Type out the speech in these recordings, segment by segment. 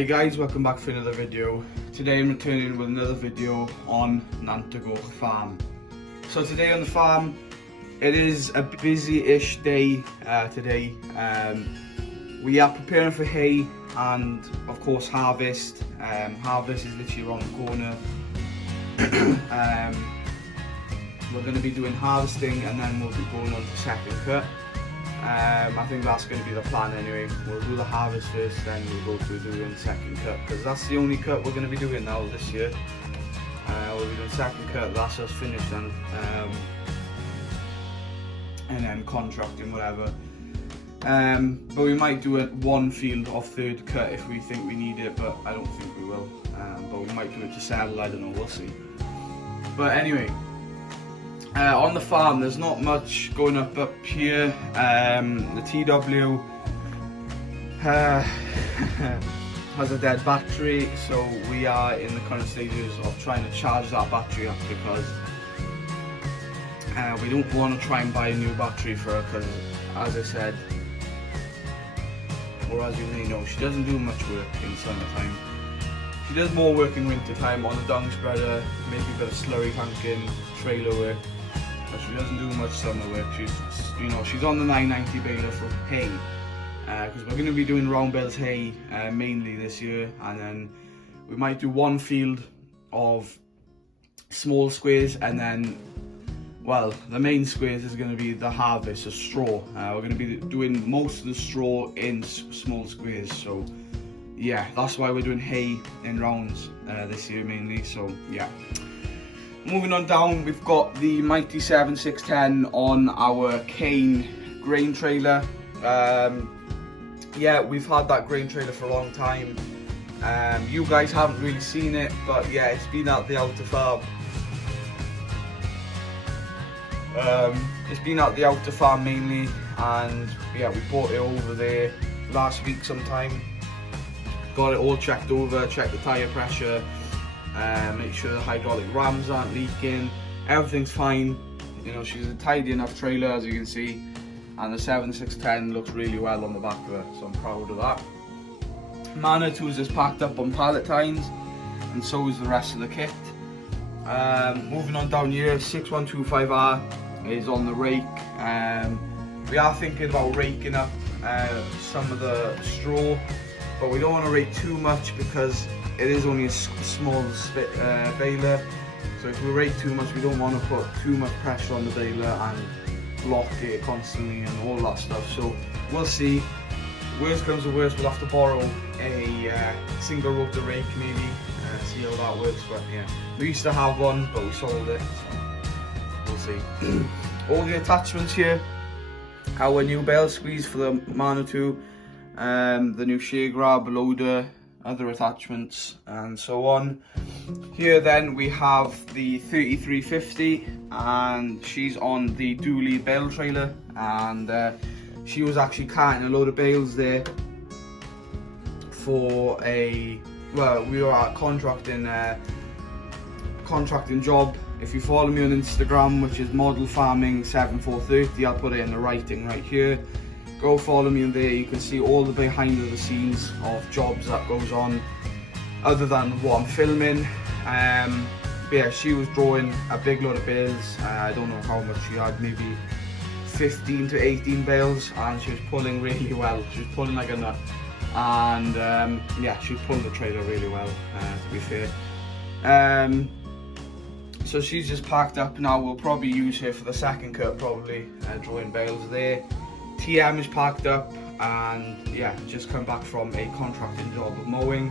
Hi guys, welcome back for another video. Today I'm returning with another video on Nantagoch farm. So today on the farm, it is a busy-ish day today. We are preparing for hay and of course harvest. Harvest is literally around the corner. We're going to be doing harvesting and then we'll be going on to second cut. I think that's going to be the plan anyway. We'll do the harvest first, then we'll go through doing second cut, because that's the only cut we're going to be doing now this year. We'll be doing second cut, that's us finished then, and then contracting whatever. But we might do one field of third cut if we think we need it, but I don't think we will. But we might do it to sell, I don't know, we'll see. But anyway, on the farm there's not much going up here. The TW has a dead battery, so we are in the current stages of trying to charge that battery up, because we don't want to try and buy a new battery for her, because as I said, or as you may know, she doesn't do much work in summertime. She does more work in winter time on the dung spreader, maybe a bit of slurry tanking, trailer work, but she doesn't do much summer work. She's on the 990 baler for hay, because we're going to be doing round bales hay mainly this year, and then we might do one field of small squares, and then, well, the main squares is going to be the harvest of straw. We're going to be doing most of the straw in small squares, so yeah, that's why we're doing hay in rounds this year mainly. So yeah, moving on down, we've got the Mighty 7610 on our cane grain trailer. Yeah, we've had that grain trailer for a long time. You guys haven't really seen it, but yeah, it's been at the outer farm. It's been at the outer farm mainly, and yeah, we brought it over there last week sometime. Got it all checked over, checked the tyre pressure, make sure the hydraulic rams aren't leaking, everything's fine. You know, she's a tidy enough trailer, as you can see, and the 7610 looks really well on the back of her, so I'm proud of that. Manitous is packed up on pallet tines, and so is the rest of the kit. Moving on down here, 6125R is on the rake. We are thinking about raking up some of the straw, but we don't want to rake too much because it is only a small baler. So if we rake too much, we don't want to put too much pressure on the baler and block it constantly and all that stuff. So we'll see. Worst comes to worst, we'll have to borrow a single rotor rake maybe, see how that works. But yeah, we used to have one, but we sold it, so we'll see. All the attachments here, our new bale squeeze for the Manitou, the new shear grab, loader, other attachments and so on. Here then we have the 3350, and she's on the dually bale trailer, and she was actually carting a load of bales there for a, well, we were at contracting job. If you follow me on Instagram, which is model farming 7430, I'll put it in the writing right here. Go follow me in there, you can see all the behind the scenes of jobs that goes on other than what I'm filming. But yeah, she was drawing a big load of bales. I don't know how much she had, maybe 15 to 18 bales, and she was pulling really well. She was pulling like a nut, and yeah, she pulled the trailer really well, to be fair. So she's just packed up now. We'll probably use her for the second cut, probably drawing bales there. TM is packed up, and yeah, just come back from a contracting job of mowing.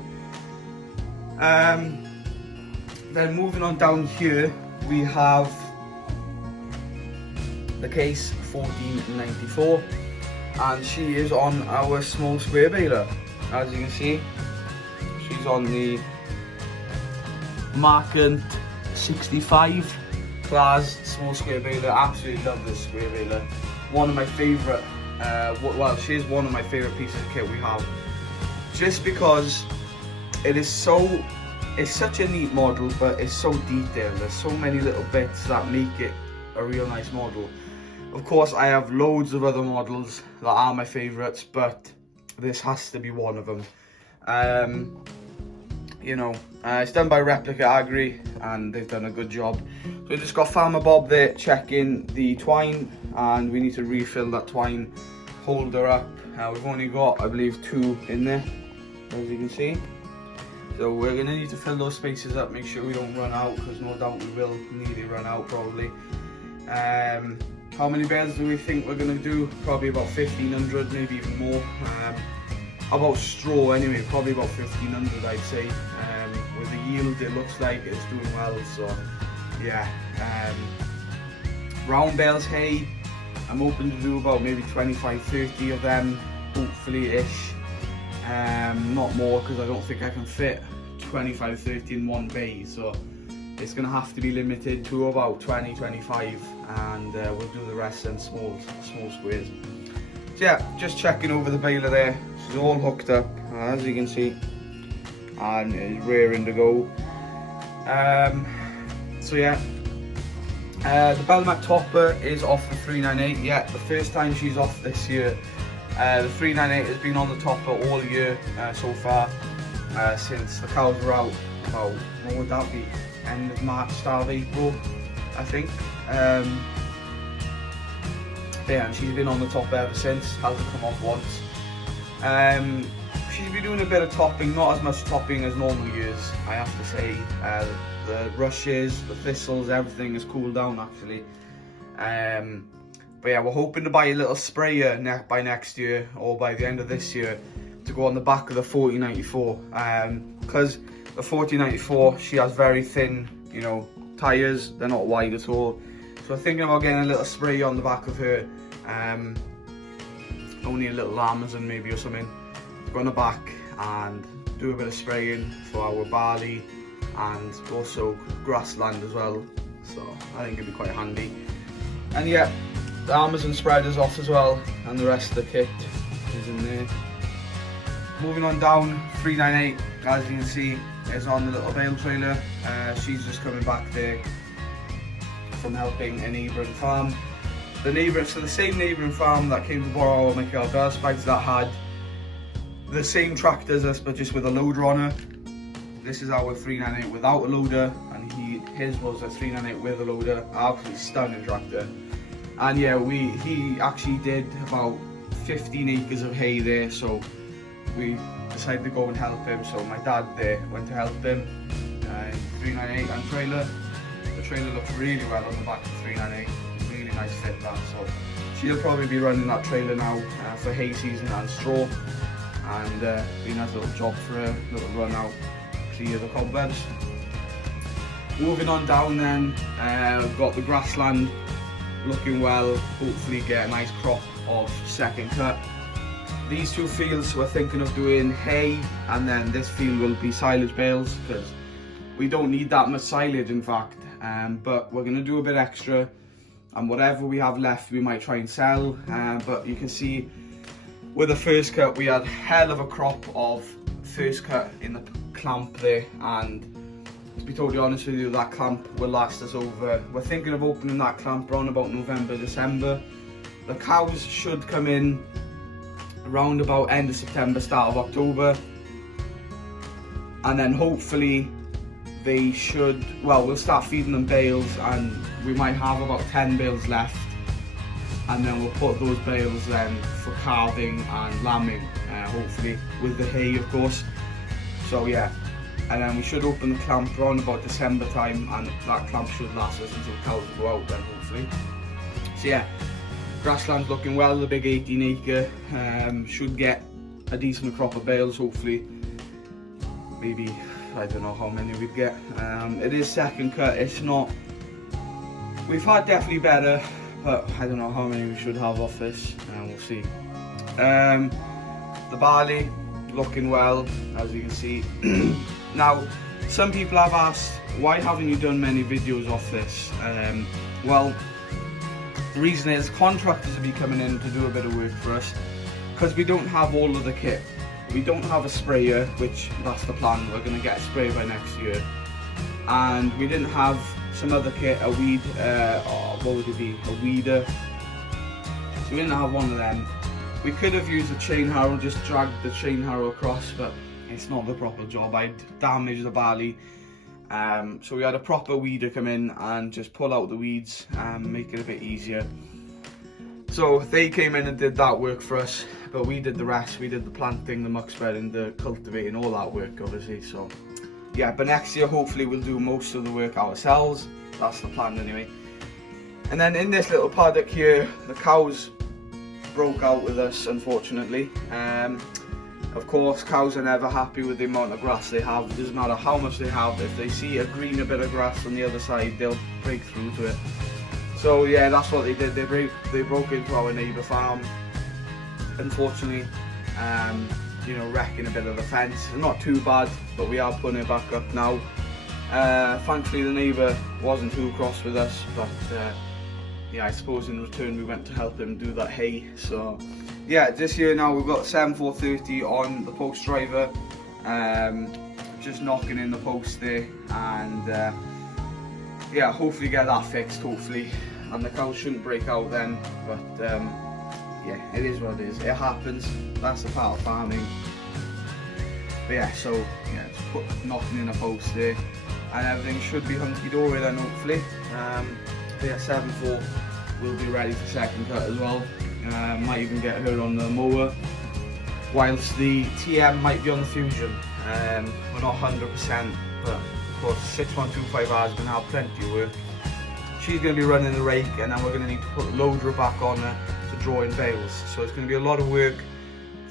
Then moving on down here, we have the case 1494, and she is on our small square baler. As you can see, she's on the Markant 65 class small square baler. Absolutely love this square baler. One of my favourite, well, she's one of my favourite pieces of kit we have, just because it is so, it's such a neat model, but it's so detailed. There's so many little bits that make it a real nice model. Of course, I have loads of other models that are my favourites, but this has to be one of them. You know, it's done by Replica Agri, and they've done a good job. So we just got Farmer Bob there checking the twine, and we need to refill that twine holder up. We've only got, I believe, 2 in there, as you can see. So we're going to need to fill those spaces up, make sure we don't run out, because no doubt we will nearly run out probably. How many bales do we think we're going to do? Probably about 1,500, maybe even more. About straw anyway, probably about 1,500 I'd say. With the yield, it looks like it's doing well, so yeah. Round bales hay, I'm hoping to do about maybe 25-30 of them, hopefully-ish. Not more, because I don't think I can fit 25-30 in one bay, so it's going to have to be limited to about 20-25, and we'll do the rest in small squares. So yeah, just checking over the baler there. She's all hooked up, as you can see, and it's rearing to go. So yeah, the Belmac topper is off the 398. Yeah, the first time she's off this year. The 398 has been on the topper all year so far, since the cows were out about, what would that be, end of March, start of April, I think. Yeah, and she's been on the top ever since, hasn't come off once. She's been doing a bit of topping, not as much topping as normal years, I have to say. The rushes, the thistles, everything has cooled down actually. But yeah, we're hoping to buy a little sprayer by next year, or by the end of this year, to go on the back of the 4094. Because the 4094, she has very thin, you know, tyres, they're not wide at all. So I'm thinking about getting a little sprayer on the back of her. Only a little Amazon maybe or something. Go on the back and do a bit of spraying for our barley and also grassland as well. So I think it'd be quite handy. And yeah, the Amazon spreader's off as well, and the rest of the kit is in there. Moving on down, 398, as you can see, is on the little bale trailer. She's just coming back there from helping a neighbouring farm. So the same neighbouring farm that came to borrow our Michael gas bags that had the same tractor as us, but just with a loader on her. This is our 398 without a loader, and his was a 398 with a loader. Absolutely stunning tractor. And yeah, he actually did about 15 acres of hay there, so we decided to go and help him. So my dad there went to help him in 398 and trailer. The trailer looks really well on the back of 398. Really nice fit that. So she'll probably be running that trailer now for hay season and straw, and be a nice little job for a little run out, clear the cobwebs. Moving on down then, we've got the grassland looking well, hopefully get a nice crop of second cut. These 2 fields we're thinking of doing hay, and then this field will be silage bales, because we don't need that much silage in fact, but we're going to do a bit extra, and whatever we have left we might try and sell. But you can see with the first cut we had hell of a crop of first cut in the clamp there, and to be totally honest with you, that clamp will last us over. We're thinking of opening that clamp around about November, December. The cows should come in around about end of September, start of October, and then hopefully they should, well, we'll start feeding them bales, and we might have about 10 bales left, and then we'll put those bales then for calving and lambing, hopefully with the hay of course. So yeah, and then we should open the clamp around about December time, and that clamp should last us until cows go out then hopefully. So yeah, grassland's looking well, the big 18 acre, should get a decent crop of bales hopefully. Maybe, I don't know how many we'd get. It is second cut, it's not, we've had definitely better, but I don't know how many we should have off this, and we'll see. The barley looking well, as you can see. Now, some people have asked, why haven't you done many videos off this? Well, the reason is contractors will be coming in to do a bit of work for us, because we don't have all of the kit. We don't have a sprayer, which that's the plan, we're going to get a sprayer by next year. And we didn't have some other kit, a weed, what would it be, a weeder. So we didn't have one of them. We could have used a chain harrow, just dragged the chain harrow across, but it's not the proper job. I'd damaged the barley. So we had a proper weeder come in and just pull out the weeds and make it a bit easier. So they came in and did that work for us, but we did the rest. We did the planting, the muck spreading, the cultivating, all that work obviously. So yeah, but next year hopefully we'll do most of the work ourselves. That's the plan anyway. And then in this little paddock here, the cows broke out with us, unfortunately. Of course, cows are never happy with the amount of grass they have. It doesn't matter how much they have. If they see a greener bit of grass on the other side, they'll break through to it. So yeah, that's what they did. They broke into our neighbour farm, unfortunately, you know, wrecking a bit of the fence. Not too bad, but we are putting it back up now. Thankfully the neighbour wasn't too cross with us, but yeah, I suppose in return we went to help him do that hay. So yeah, this year now we've got 7430 on the post driver, just knocking in the post there, and yeah, hopefully get that fixed, hopefully, and the cows shouldn't break out then. But yeah, it is what it is. It happens. That's a part of farming. But yeah, so yeah, just knocking in a post there, and everything should be hunky-dory then, hopefully. But yeah, 7/4 will be ready for second cut as well. Might even get her on the mower, whilst the TM might be on the Fusion. We're not 100%, but of course 6125R is going to have plenty of work. She's going to be running the rake, and then we're going to need to put the loader back on her to draw in bales. So it's going to be a lot of work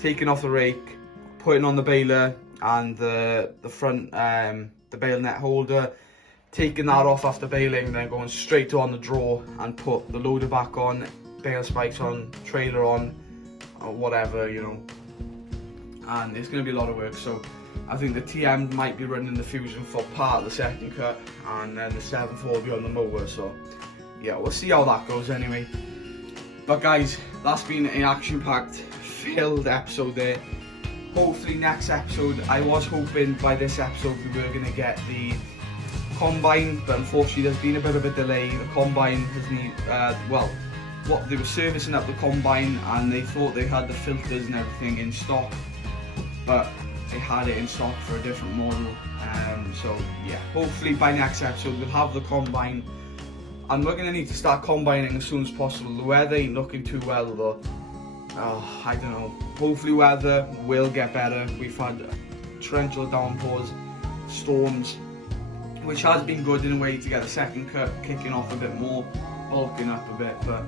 taking off the rake, putting on the baler and the front the bale net holder, taking that off after baling, then going straight on the draw and put the loader back on, bale spikes on, trailer on, or whatever, you know. And it's going to be a lot of work. So I think the TM might be running the Fusion for part of the second cut, and then the 7/4 will be on the mower. So yeah, we'll see how that goes anyway. But guys, that's been an action-packed, filled episode there. Hopefully next episode, I was hoping by this episode we were going to get the combine, but unfortunately there's been a bit of a delay. The combine has they were servicing up the combine, and they thought they had the filters and everything in stock, but they had it in stock for a different model. So yeah, hopefully by next episode we'll have the combine, and we're going to need to start combining as soon as possible. The weather ain't looking too well though. I don't know, hopefully weather will get better. We've had torrential downpours, storms, which has been good in a way to get the second cut kicking off a bit more, bulking up a bit, but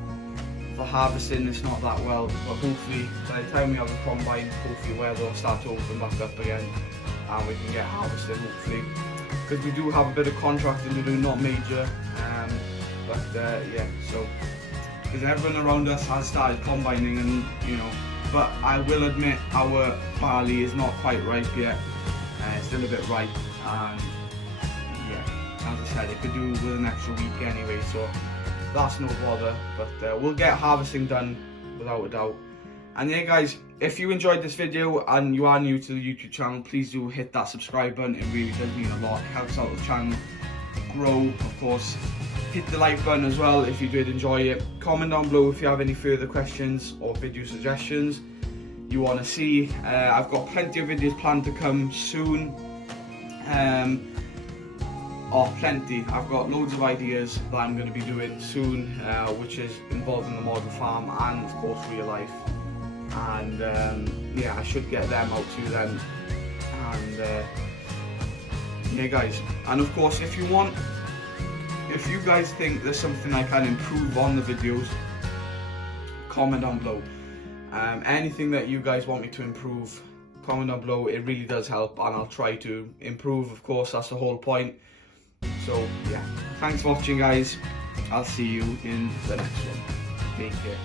for harvesting it's not that well. But hopefully by the time we have the combine, hopefully weather will start to open back up again and we can get harvested, hopefully, because we do have a bit of contracting to do, not major, yeah, so because everyone around us has started combining, and you know, but I will admit our barley is not quite ripe yet. It's still a bit ripe, and yeah, as I said, it could do with an extra week anyway, so that's no bother. But we'll get harvesting done without a doubt. And yeah guys, if you enjoyed this video and you are new to the YouTube channel, please do hit that subscribe button. It really does mean a lot. It helps out the channel grow, of course. Hit the like button as well if you did enjoy it. Comment down below if you have any further questions or video suggestions you want to see. I've got plenty of videos planned to come soon. Plenty. I've got loads of ideas that I'm going to be doing soon, which is involving the model farm and of course real life. And yeah, I should get them out to you then. And yeah guys, and of course if you guys think there's something I can improve on the videos, comment down below. Anything that you guys want me to improve, comment down below. It really does help, and I'll try to improve, of course, that's the whole point. So yeah, thanks for watching guys. I'll see you in the next one. Take care.